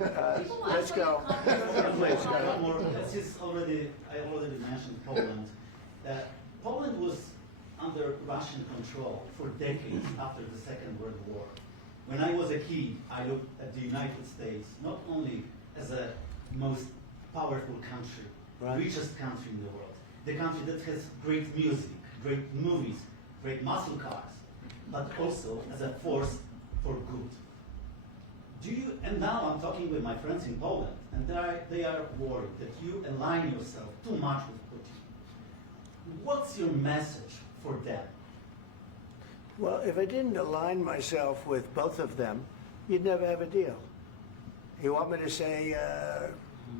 Let's go. Please, go. One more. I already mentioned Poland. Poland was under Russian control for decades after the Second World War. When I was a kid, I looked at the United States not only as a most powerful country, richest country in the world, the country that has great music, great movies, great muscle cars, but also as a force for good. And now I'm talking with my friends in Poland, and they are worried that you align yourself too much with Putin. What's your message for them? Well, if I didn't align myself with both of them, you'd never have a deal. You want me to say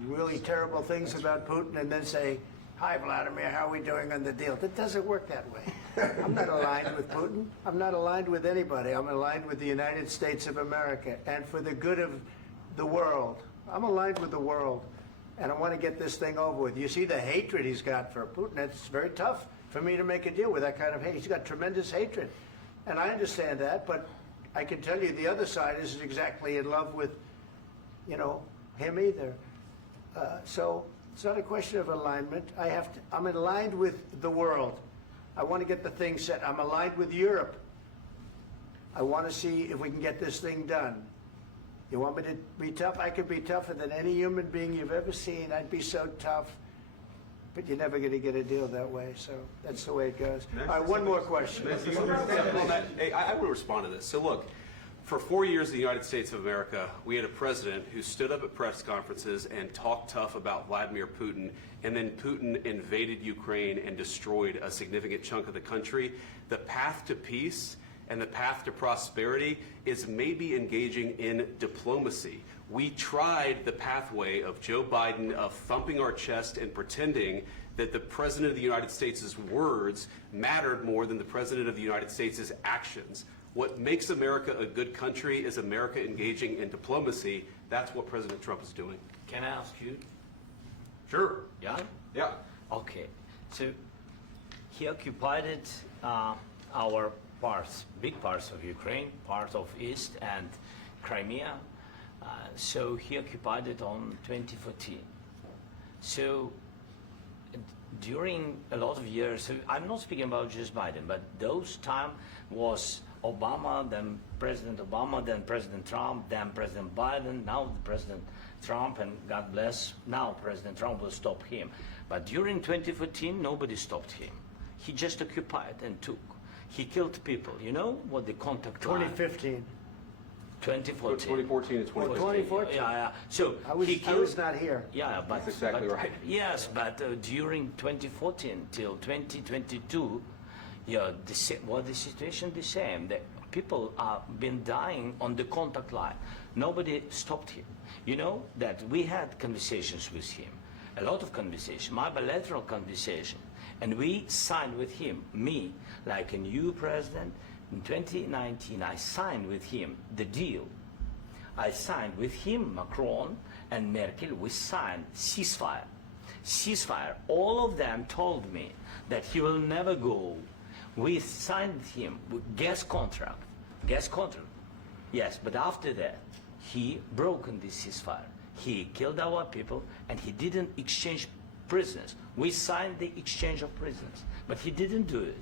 really terrible things about Putin and then say, "Hi, Vladimir, how are we doing on the deal?" That doesn't work that way. I'm not aligned with Putin. I'm not aligned with anybody. I'm aligned with the United States of America and for the good of the world. I'm aligned with the world, and I want to get this thing over with. You see the hatred he's got for Putin. It's very tough for me to make a deal with that kind of hate. He's got tremendous hatred, and I understand that, but I can tell you the other side isn't exactly in love with, him either. So it's not a question of alignment. I'm aligned with the world. I want to get the thing set. I'm aligned with Europe. I want to see if we can get this thing done. You want me to be tough? I could be tougher than any human being you've ever seen. I'd be so tough. But you're never going to get a deal that way. So that's the way it goes. All right, one more question. Hey, I will respond to this. So look, for 4 years in the United States of America, we had a president who stood up at press conferences and talked tough about Vladimir Putin, and then Putin invaded Ukraine and destroyed a significant chunk of the country. The path to peace and the path to prosperity is maybe engaging in diplomacy. We tried the pathway of Joe Biden of thumping our chest and pretending that the President of the United States' words mattered more than the President of the United States' actions. What makes America a good country is America engaging in diplomacy. That's what President Trump is doing. Can I ask you? Sure. Yeah? Yeah. Okay. So he occupied our parts, big parts of Ukraine, part of East and Crimea. So he occupied it on 2014. So during a lot of years, so I'm not speaking about just Biden, but those time was Obama, then President Obama, then President Trump, then President Biden, now President Trump, and God bless, now President Trump will stop him. But during 2014, nobody stopped him. He just occupied and took. He killed people. You know what the contact 2015. 2014. 2014 and 2015. 2014. Yeah. So I was not here. Yeah, but that's exactly right. Yes, but during 2014 till 2022, the situation the same. The people have been dying on the contact line. Nobody stopped him. You know that we had conversations with him, a lot of conversations, my bilateral conversation, and we signed with him, me, like a new president. In 2019, I signed with him the deal. I signed with him, Macron and Merkel, we signed ceasefire. Ceasefire. All of them told me that he will never go. We signed him with gas contract. Gas contract. Yes, but after that, he broken this ceasefire. He killed our people and he didn't exchange prisoners. We signed the exchange of prisoners, but he didn't do it.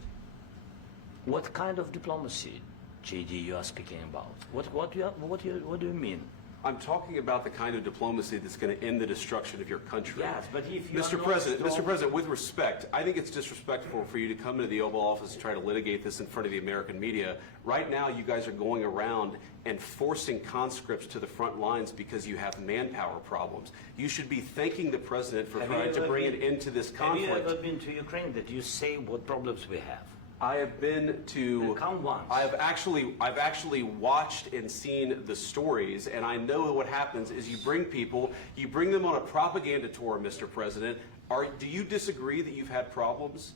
What kind of diplomacy, JD, you are speaking about? What do you mean? I'm talking about the kind of diplomacy that's going to end the destruction of your country. Yes, but if you Mr. President, with respect, I think it's disrespectful for you to come into the Oval Office and try to litigate this in front of the American media. Right now, you guys are going around and forcing conscripts to the front lines because you have manpower problems. You should be thanking the President for trying to bring an end to this conflict. Have you ever been to Ukraine that you say what problems we have? I have been to. Count once. I've actually watched and seen the stories, and I know what happens is you bring people, you bring them on a propaganda tour, Mr. President. Do you disagree that you've had problems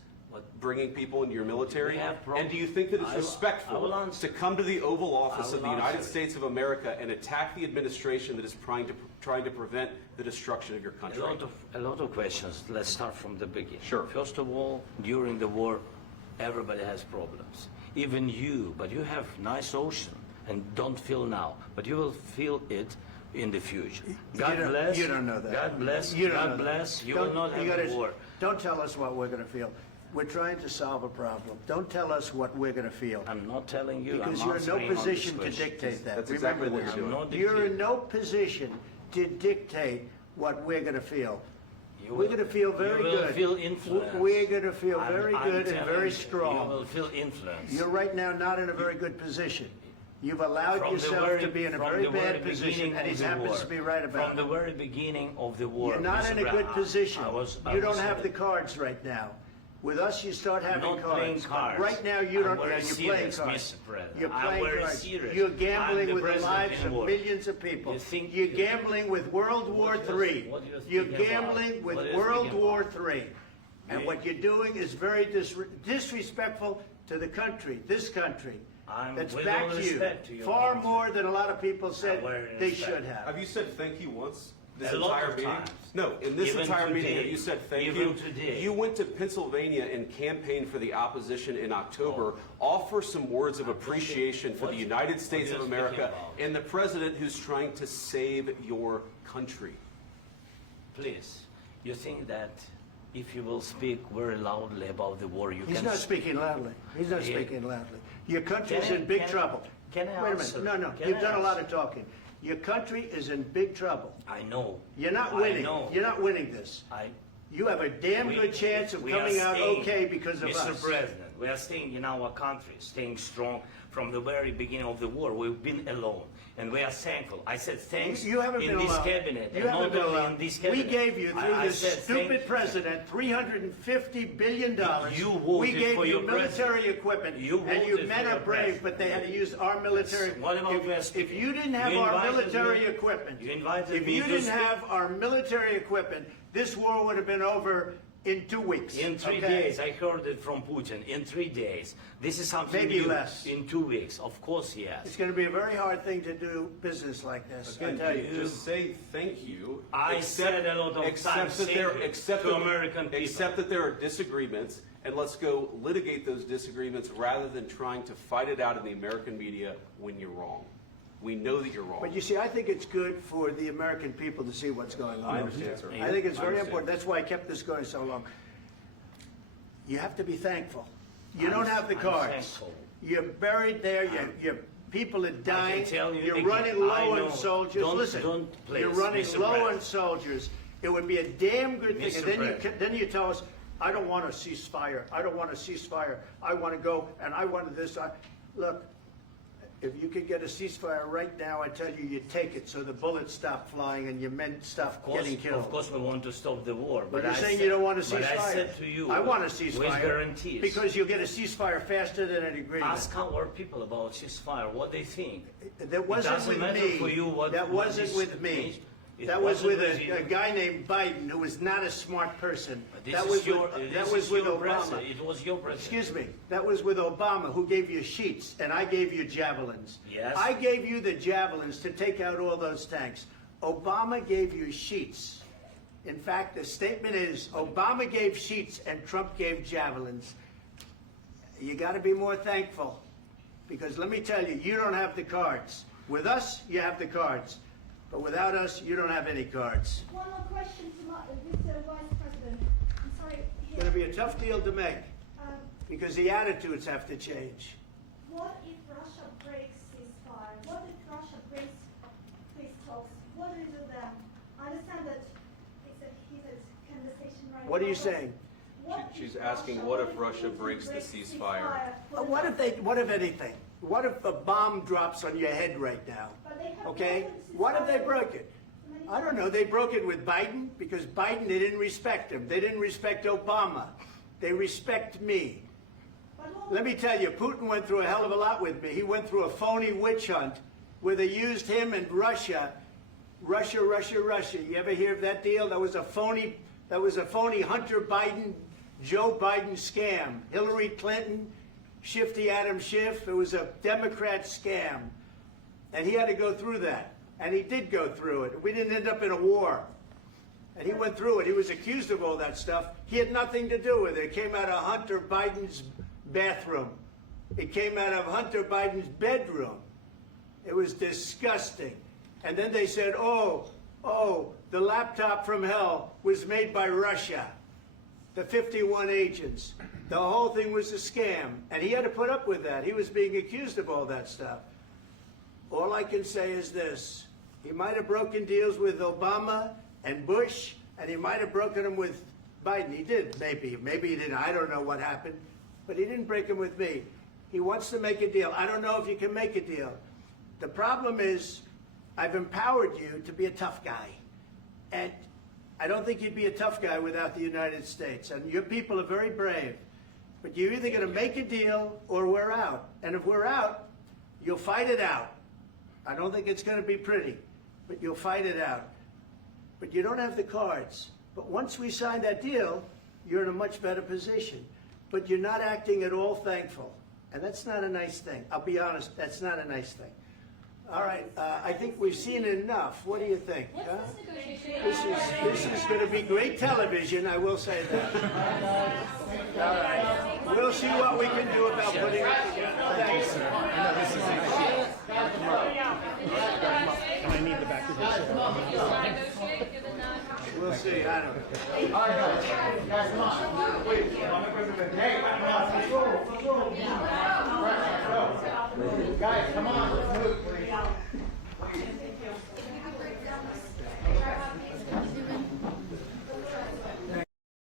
bringing people into your military? And do you think that it's respectful to come to the Oval Office of the United States of America and attack the administration that is trying to prevent the destruction of your country? A lot of questions. Let's start from the beginning. Sure. First of all, during the war, everybody has problems. Even you, but you have nice ocean and don't feel now, but you will feel it in the future. You God don't- bless. you don't know that. God bless. You don't God know that. bless. You Don't- will not you have gotta- the war. Don't tell us what we're going to feel. We're trying to solve a problem. Don't tell us what we're going to feel. I'm not telling you. Because I'm you're in no answering on this position to question. dictate that. That's Remember exactly what this. you're I'm not You're dictating. in no position to dictate what we're going to feel. You We're will- going to feel very you will good. feel influence. We're going to feel I'm- very I'm good and telling very you, strong. You will feel influence. You're right now not in a very good position. You've allowed From the yourself very- to be in a from very the very bad position, beginning and of he the happens war. to be right about From the it. very beginning of the war. You're not Mr. in a good Brown, position. I was You don't saying have the that. cards right now. With us, you start having not playing cards. But cards. right now, you don't. I'm very You're playing serious, cards. Mr. President. You're I'm playing very cards. serious. You're I'm gambling the with the president lives in of war. millions of people. You think- You're gambling with World War What do you- III. what do you You're think about? gambling with What do you World think War about? III. And Yeah. what you're doing is very disrespectful to the country, this country. That's with backed all you respect to your far country. more than a lot of people said very they respect. should have. Have you said thank you once? This A lot entire of meeting? times. No, in this Even entire meeting, today. have you said thank Even you? today. You went to Pennsylvania and campaigned for the opposition in October. Offer some words of appreciation for What- the United what States are of you America speaking about? and the president who's trying to save your country. Please, you think that if you will speak very loudly about the war, you He's can... not speaking loudly. He's not Yeah. speaking loudly. Your country's Can I- in big can I- trouble. can I Wait a answer? minute. No, Can you've I done a lot answer? of talking. Your country is in big trouble. I know. You're not I winning. know. You're not winning this. You have a damn good chance of we are coming out staying, okay because of Mr. us. President, we are staying in our country, staying strong from the very beginning of the war. We've been alone, and we are thankful. I said thanks You haven't in been this alone. cabinet, You and haven't not been only alone. in this We cabinet. gave you, through I this said stupid thank- president, $350 billion. You voted We gave for you your military president. equipment, You and you voted men for are your brave, president. but they had to use our military. What about West If you didn't have You our invited military me- equipment, you invited if me you to didn't speak- have our military equipment, this war would have been over in 2 weeks. In 3 okay? days, I heard it from Putin. In 3 days, this is something Maybe new. less. In 2 weeks, of course, yes. It's going to be a very hard thing to do business like this. I Again, tell you. just say thank you. I said a lot of accept times that there, thank you accept to that- American people. Accept that there are disagreements, and let's go litigate those disagreements rather than trying to fight it out in the American media when you're wrong. We know that you're wrong. But you see, I think it's good for the American people to see what's going on. I understand, sir. I think it's I very understand. important. That's why I kept this going so long. You have to be thankful. You I'm- don't have the I'm cards. thankful. You're buried there. Your people are dying. tell you You're again, running low I know. on soldiers. Don't- Listen, don't, please, you're running Mr. low on President. soldiers. It would be a damn good thing. Mr. And then President. then you tell us, I don't want a ceasefire. I don't want a ceasefire. I want to go and I want this. Look, if you could get a ceasefire right now, I tell you, you take it so the bullets stop flying and your men stop getting killed. Of course, we want to stop the war. But you're I saying said- you don't want a ceasefire. But I said to you, I want a ceasefire. with guarantees. Because you'll get a ceasefire faster than an agreement. Ask our people about ceasefire, what they think. That wasn't doesn't with matter me. for you what- That what wasn't this with me. means. It That was with wasn't with a you. guy named Biden who was not a smart person. This That is was your, with, this that is was with your Obama. president. It was your president. Excuse me. That was with Obama, who gave you sheets, and I gave you javelins. Yes. I gave you the javelins to take out all those tanks. Obama gave you sheets. In fact, the statement is Obama gave sheets and Trump gave javelins. You got to be more thankful, because let me tell you, you don't have the cards. With us, you have the cards. But without us, you don't have any cards. One more question to Mr. Vice President. I'm sorry. It's going to be a tough deal to make, Um, because the attitudes have to change. what if Russia breaks ceasefire? What if Russia breaks peace talks? What do you do then? I understand that it's a heated conversation right now. What are you but saying? what She's if asking, Russia- what if Russia Putin breaks the breaks ceasefire? What if anything? What if a bomb drops on your head right now? But they have Okay? broken What if they ceasefire broke it? many I don't times. know. They broke it with Biden because Biden, they didn't respect him. They didn't respect Obama. They respect me. But what- Let me tell you, Putin went through a hell of a lot with me. He went through a phony witch hunt where they used him and Russia. Russia. You ever hear of that deal? That was a phony Hunter Biden, Joe Biden scam. Hillary Clinton, Shifty Adam Schiff. It was a Democrat scam. And he had to go through that. And he did go through it. We didn't end up in a war. And he went through it. He was accused of all that stuff. He had nothing to do with it. It came out of Hunter Biden's bathroom. It came out of Hunter Biden's bedroom. It was disgusting. And then they said, oh, the laptop from hell was made by Russia. The 51 agents. The whole thing was a scam. And he had to put up with that. He was being accused of all that stuff. All I can say is this. He might have broken deals with Obama and Bush, and he might have broken them with Biden. He did, maybe. Maybe he didn't. I don't know what happened. But he didn't break them with me. He wants to make a deal. I don't know if you can make a deal. The problem is, I've empowered you to be a tough guy. And I don't think you'd be a tough guy without the United States. And your people are very brave. But you're either going to make a deal or we're out. And if we're out, you'll fight it out. I don't think it's going to be pretty, but you'll fight it out. But you don't have the cards. But once we sign that deal, you're in a much better position. But you're not acting at all thankful. And that's not a nice thing. I'll be honest, that's not a nice thing. All right, I think we've seen enough. What do you think? Huh? This is going to be great television, I will say that. All right. We'll see what we can do about putting it together. Thanks, sir. I need the back of this. We'll see. I don't know. Guys, come on. Wait. Hey, let's go. Guys, come on. Let's move.